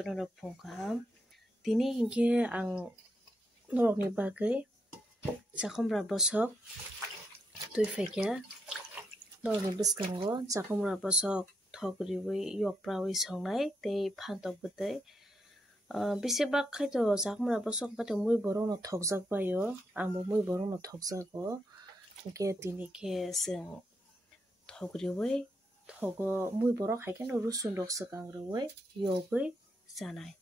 Afternoon phone kaham. Dini hingke ang norokni bagui chakomra bosok tui faikya norokni bwskango chakomra bosok thok riwi yokprawi songnai tei phantok bwtui besibak khaito chakomra bosok bato mui borok no thokjak baio angbo mui borok no thokjago hingke tini khe chwng thok riwi thogo mui borok haike no rosun rok swkang riwi yogui janai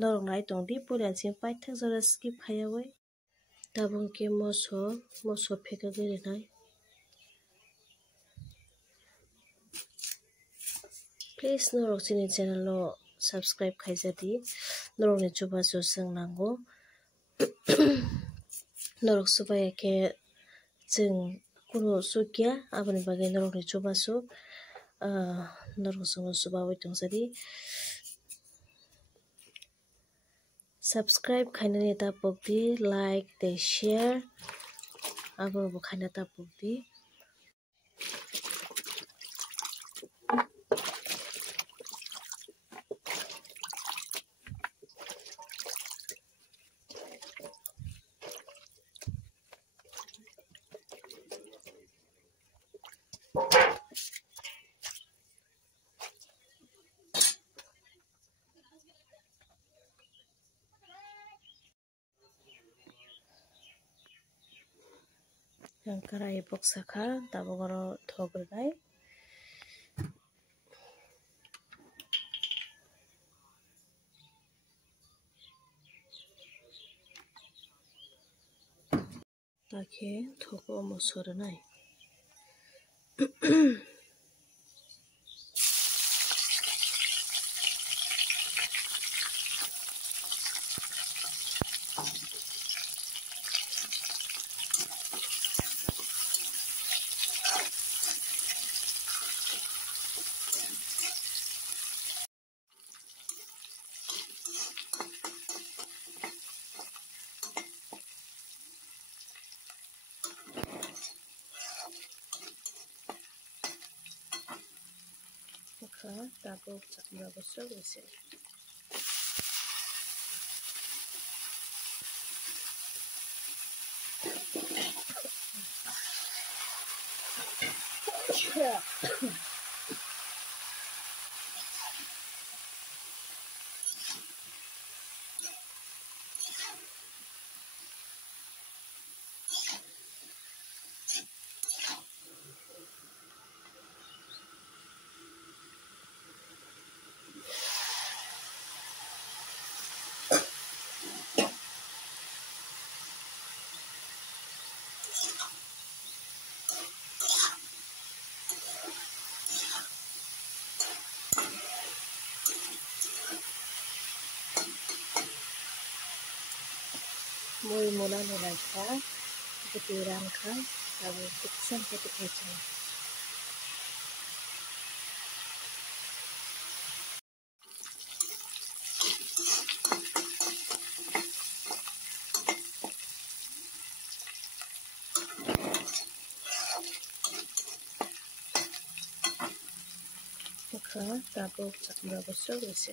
norok nai tongdi puila chikon paithak jora skip khaiyawi tabuk ke moso phekagui rwnai. Please norok chini channel no subscribe khaijadi norok ni chubachu chwng nango norok chubaya khe chwng kuno chukya aboni bagui norok ni chubachu norok chwngno chubawi tongjadi subscribe khainani tapukdi like tei share abo bo khaina tapukdi. Karai boksakha tabukaro thok rwnai takhe thogo moso rwnai. Tabuk chakomra bosok wisi mui muna nilai kha gati ran kha tabuk tiksan kati khaichai. Tabuk chakomra bosok wisi